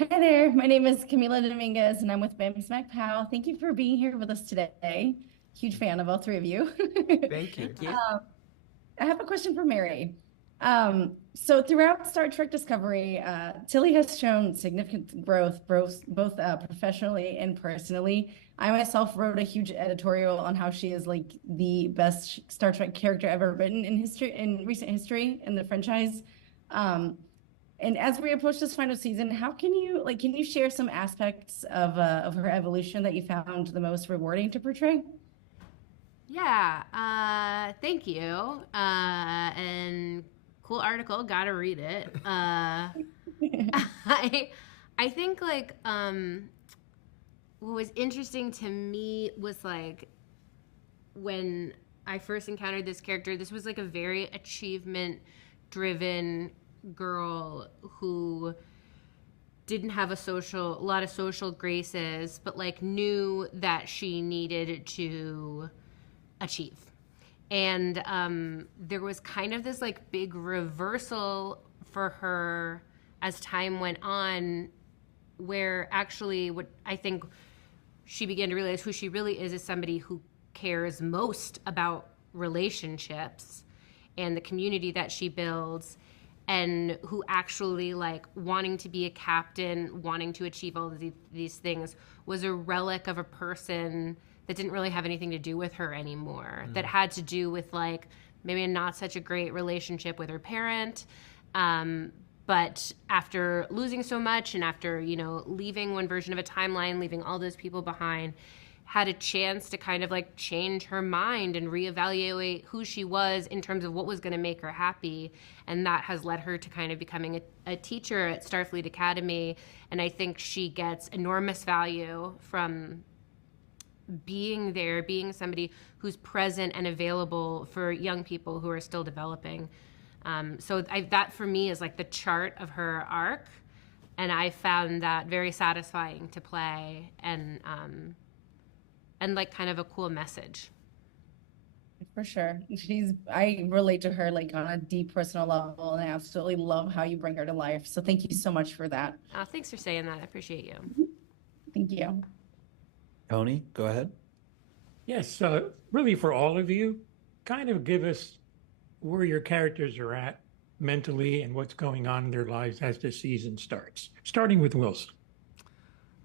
Hi there, my name is Camila Dominguez and I'm with Bam Smack Pow. Thank you for being here with us today. Huge fan of all three of you. Thank you. Thank you. I have a question for Mary. So throughout Star Trek Discovery, Tilly has shown significant growth, both professionally and personally. I myself wrote a huge editorial on how she is like the best Star Trek character ever written in history, in recent history in the franchise. Um, and as we approach this final season, how can you can you share some aspects of her evolution that you found the most rewarding to portray? Yeah, thank you. And cool article, gotta read it. I I think what was interesting to me was like when I first encountered this character, this was like a very achievement driven girl who didn't have a lot of social graces, but like knew that she needed to achieve. And there was kind of this like big reversal for her as time went on, where actually what I think she began to realize who she really is somebody who cares most about relationships and the community that she builds, and who actually like wanting to be a captain, wanting to achieve all of these things was a relic of a person that didn't really have anything to do with her anymore, that had to do with like maybe not such a great relationship with her parent. But after losing so much and after, leaving one version of a timeline, leaving all those people behind, had a chance to kind of like change her mind and reevaluate who she was in terms of what was going to make her happy. And that has led her to kind of becoming a teacher at Starfleet Academy. And I think she gets enormous value from being there, being somebody who's present and available for young people who are still developing. That for me is like the chart of her arc, and I found that very satisfying to play, and like kind of a cool message. For sure. I relate to her like on a deep personal level, and I absolutely love how you bring her to life. So thank you so much for that. Thanks for saying that. I appreciate you. Thank you. Tony, go ahead. Yes, really for all of you, kind of give us where your characters are at mentally and what's going on in their lives as the season starts. Starting with Wilson.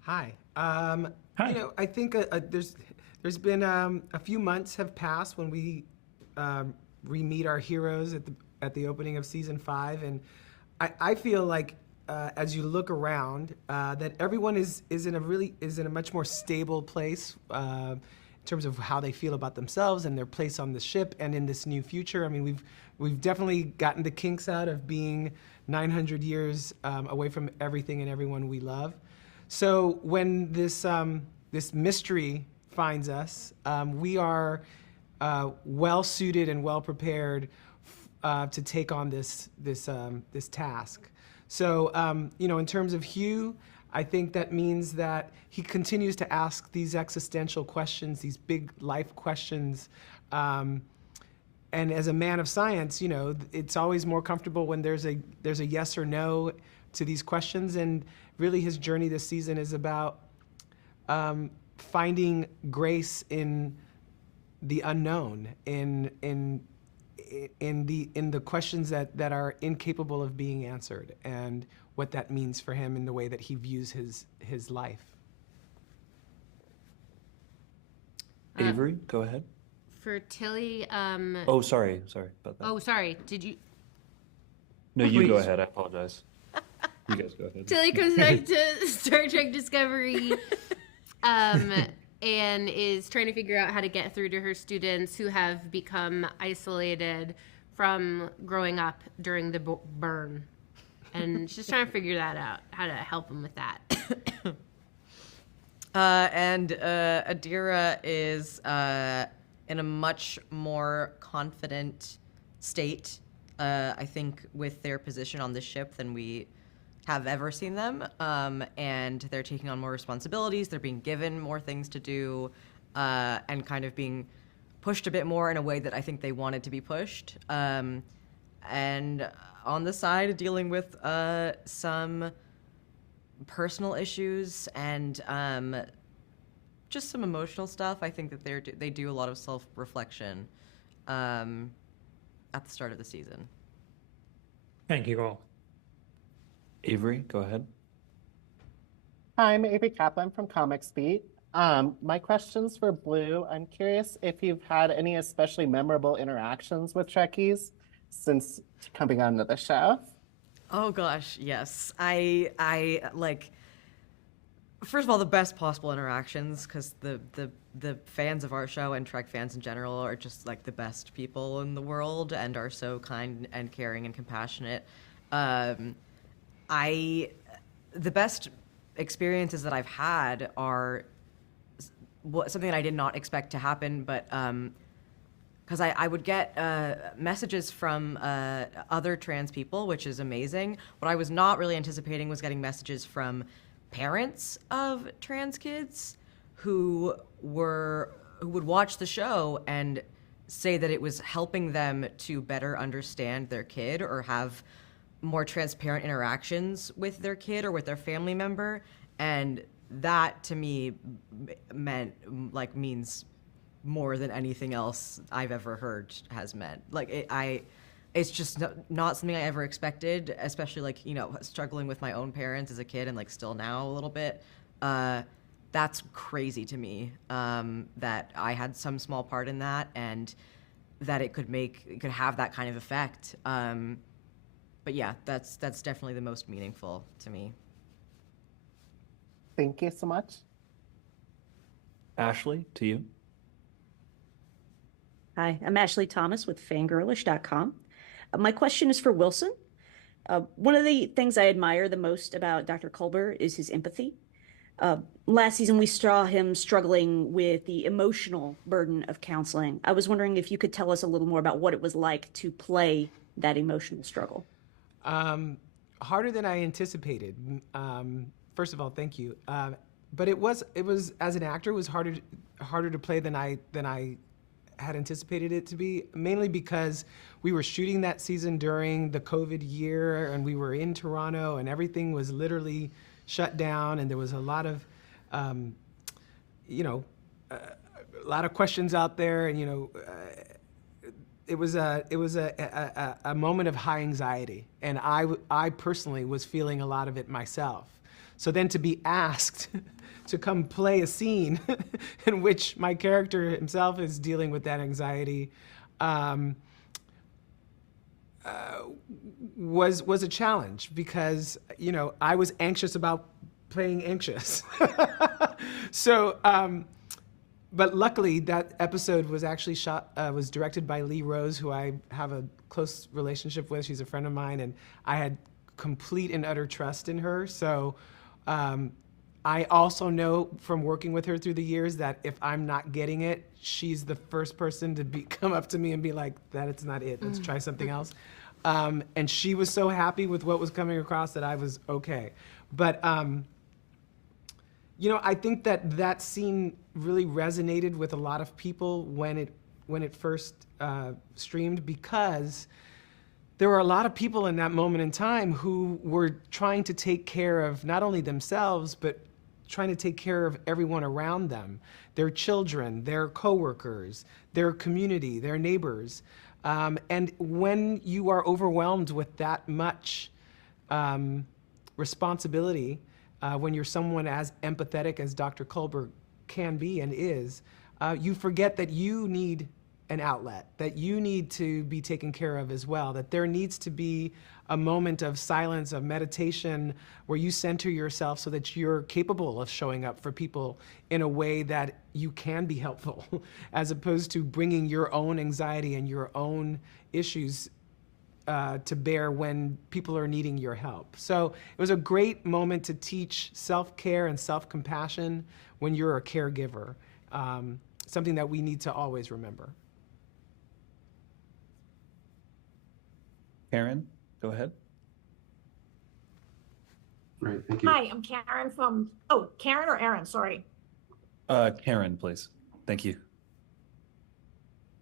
Hi. Hi. I think there's been a few months have passed when we re-meet our heroes at the opening of season 5, and I feel like as you look around that everyone is in a much more stable place. In terms of how they feel about themselves and their place on the ship and in this new future. I mean, we've definitely gotten the kinks out of being 900 years away from everything and everyone we love. So when this mystery finds us, we are well suited and well prepared to take on this task. So in terms of Hugh, I think that means that he continues to ask these existential questions, these big life questions. And as a man of science, it's always more comfortable when there's a yes or no to these questions. And really his journey this season is about finding grace in the unknown, in the questions that are incapable of being answered, and what that means for him in the way that he views his life. Avery, go ahead. For Tilly, Oh, sorry about that. oh, sorry, did you? No, you go Please. ahead. I apologize. You guys go ahead. Tilly comes back to Star Trek Discovery, and is trying to figure out how to get through to her students who have become isolated from growing up during the burn. And she's trying to figure that out, how to help them with that. And Adira is in a much more confident state, I think, with their position on the ship than we have ever seen them. And they're taking on more responsibilities. They're being given more things to do, and kind of being pushed a bit more in a way that I think they wanted to be pushed. And on the side, dealing with some personal issues and just some emotional stuff. I think that they do a lot of self-reflection at the start of the season. Thank you all. Avery, go ahead. Hi, I'm Avery Kaplan from Comics Beat. My question's for Blue. I'm curious if you've had any especially memorable interactions with Trekkies since coming onto the show. Oh gosh, yes. I like. First of all, the best possible interactions, because the fans of our show and Trek fans in general are just like the best people in the world and are so kind and caring and compassionate. The best experiences that I've had are something that I did not expect to happen, but because I would get messages from other trans people, which is amazing. What I was not really anticipating was getting messages from parents of trans kids who would watch the show and say that it was helping them to better understand their kid or have more transparent interactions with their kid or with their family member. And that to me means more than anything else I've ever heard has meant. It's just not something I ever expected, especially struggling with my own parents as a kid and still now a little bit. That's crazy to me that I had some small part in that and that it could have that kind of effect. But yeah, that's definitely the most meaningful to me. Thank you so much. Ashley, to you. Hi, I'm Ashley Thomas with fangirlish.com. My question is for Wilson. One of the things I admire the most about Dr. Culber is his empathy. Last season, we saw him struggling with the emotional burden of counseling. I was wondering if you could tell us a little more about what it was like to play that emotional struggle. Harder than I anticipated. First of all, thank you. But it was as an actor, it was harder to play than I had anticipated it to be, mainly because we were shooting that season during the COVID year and we were in Toronto and everything was literally shut down and there was a lot of, a lot of questions out there and, it was a moment of high anxiety and I personally was feeling a lot of it myself. So then to be asked to come play a scene in which my character himself is dealing with that anxiety was a challenge because, I was anxious about playing anxious. So, but luckily that episode was actually was directed by Lee Rose, who I have a close relationship with. She's a friend of mine and I had complete and utter trust in her. So, I also know from working with her through the years that if I'm not getting it, she's the first person to come up to me and be like, that it's not it, let's try something else. And she was so happy with what was coming across that I was okay. But, I think that scene really resonated with a lot of people when it first streamed because there were a lot of people in that moment in time who were trying to take care of not only themselves, but trying to take care of everyone around them, their children, their coworkers, their community, their neighbors. And when you are overwhelmed with that much responsibility, when you're someone as empathetic as Dr. Culber can be and is, you forget that you need an outlet, that you need to be taken care of as well, that there needs to be a moment of silence, of meditation, where you center yourself so that you're capable of showing up for people in a way that you can be helpful, as opposed to bringing your own anxiety and your own issues to bear when people are needing your help. So it was a great moment to teach self-care and self-compassion when you're a caregiver, something that we need to always remember. Karen, go ahead. Right, thank you. Hi, I'm Karen from, Karen or Aaron, sorry. Karen, please. Thank you.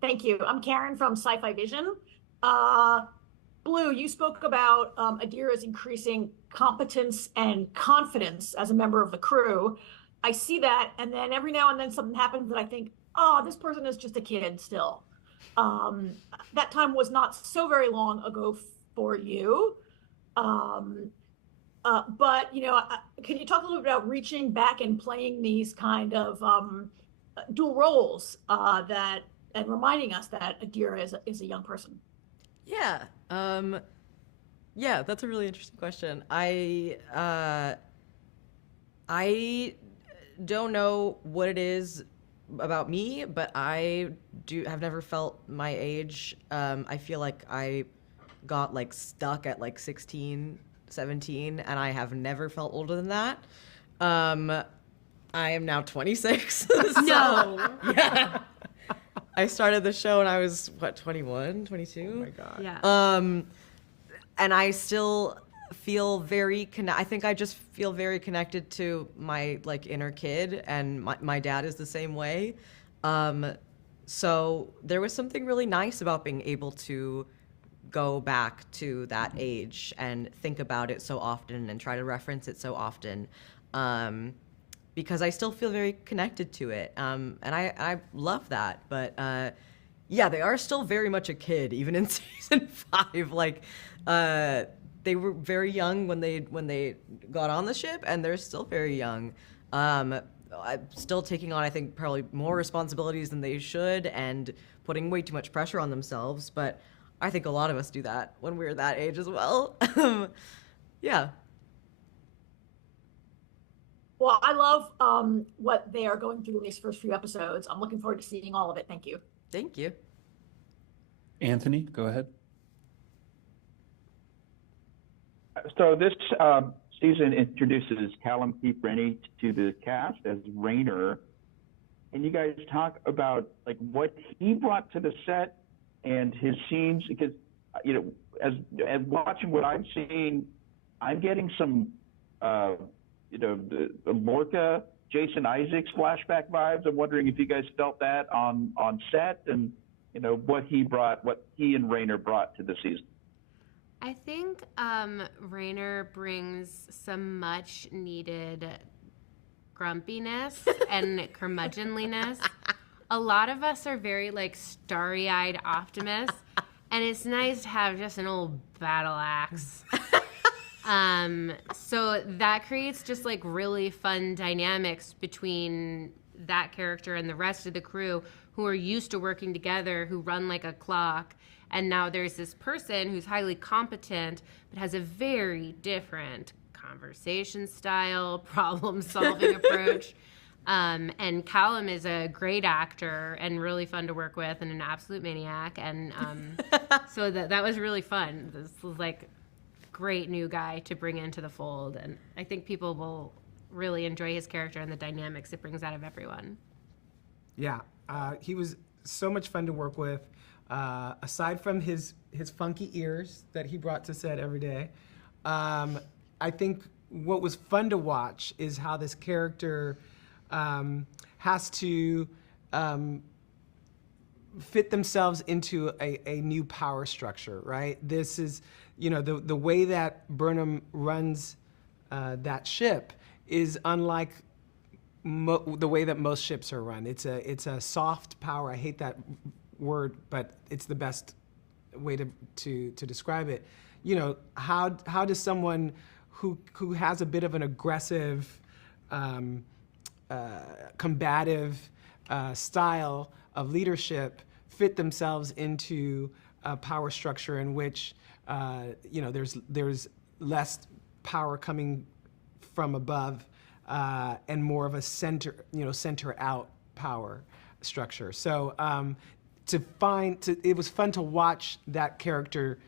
Thank you. I'm Karen from Sci-Fi Vision. Blue, you spoke about Adira's increasing competence and confidence as a member of the crew. I see that, and then every now and then something happens that I think, oh, this person is just a kid still. That time was not so very long ago for you. But can you talk a little bit about reaching back and playing these kind of dual roles and reminding us that Adira is a young person? Yeah. Yeah, that's a really interesting question. I don't know what it is about me, but I have never felt my age. I feel like I got like stuck at like 16, 17, and I have never felt older than that. I am now 26. No. Yeah. I started the show when I was 21, 22? Oh my God. Yeah. And I still feel very I think I just feel very connected to my like inner kid, and my dad is the same way. So there was something really nice about being able to go back to that age and think about it so often and try to reference it so often. Because I still feel very connected to it. And I love that. But yeah, they are still very much a kid, even in season 5. Like, they were very young when they got on the ship, and they're still very young. I'm still taking on, I think, probably more responsibilities than they should, and putting way too much pressure on themselves. But I think a lot of us do that when we're that age as well. Yeah. Well, I love what they are going through in these first few episodes. I'm looking forward to seeing all of it. Thank you. Thank you. Anthony, go ahead. So this season introduces Callum Keith Rennie to the cast as Rayner, and you guys talk about like what he brought to the set and his scenes, because as watching what I'm seeing, I'm getting some the Lorca, Jason Isaacs flashback vibes. I'm wondering if you guys felt that on set, and what he and Rayner brought to the season. I think Rayner brings some much needed grumpiness and curmudgeonliness. A lot of us are very like starry-eyed optimists, and it's nice to have just an old battle axe. So that creates just like really fun dynamics between that character and the rest of the crew who are used to working together, who run like a clock. And now there's this person who's highly competent, but has a very different conversation style, problem-solving approach. And Callum is a great actor and really fun to work with, and an absolute maniac. And so that was really fun. This was like great new guy to bring into the fold, and I think people will really enjoy his character and the dynamics it brings out of everyone. Yeah, he was so much fun to work with. Aside from his funky ears that he brought to set every day, I think what was fun to watch is how this character has to fit themselves into a new power structure, right? This is, the way that Burnham runs that ship is unlike the way that most ships are run. It's a soft power. I hate that word, but it's the best way to describe it. How does someone who has a bit of an aggressive, combative style of leadership fit themselves into a power structure in which there's less power coming from above and more of a center out power structure. So it was fun to watch that character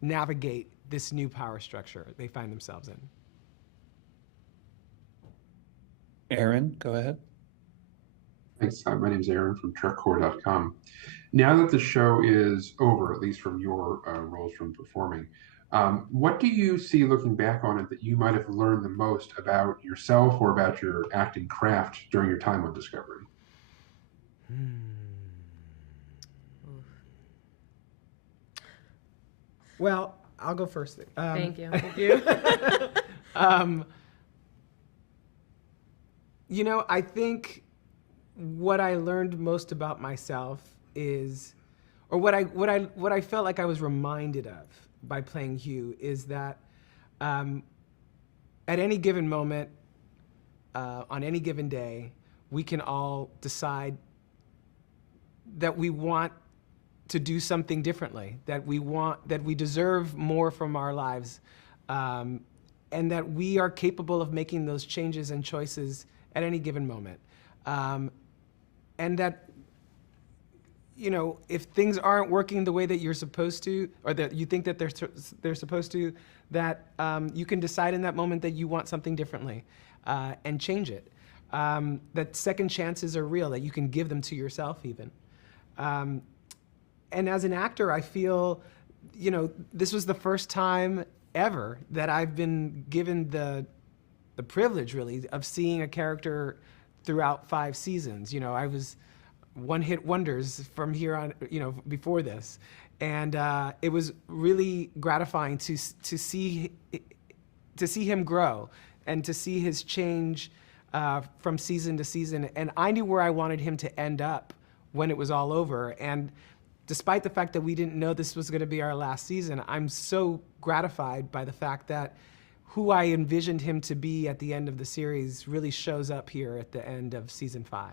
navigate this new power structure they find themselves in. Aaron, go ahead. Thanks. My name is Aaron from TrekCore.com. Now that the show is over, at least from your roles from performing, what do you see looking back on it that you might have learned the most about yourself or about your acting craft during your time on Discovery? Well, I'll go first. Thank you. Thank you. You know, I think what I learned most about myself is, or what I felt like I was reminded of by playing Hugh is that at any given moment, on any given day, we can all decide that we want to do something differently, that we deserve more from our lives, and that we are capable of making those changes and choices at any given moment. And that, you know, if things aren't working the way that you're supposed to, or that you think that they're supposed to, that you can decide in that moment that you want something differently, and change it. That second chances are real, that you can give them to yourself even. And as an actor, I feel, you know, this was the first time ever that I've been given the privilege, really, of seeing a character throughout 5 seasons. You know, I was one-hit wonders from here on, you know, before this. And it was really gratifying to see him grow and to see his change from season to season. And I knew where I wanted him to end up when it was all over. And despite the fact that we didn't know this was going to be our last season, I'm so gratified by the fact that who I envisioned him to be at the end of the series really shows up here at the end of season 5.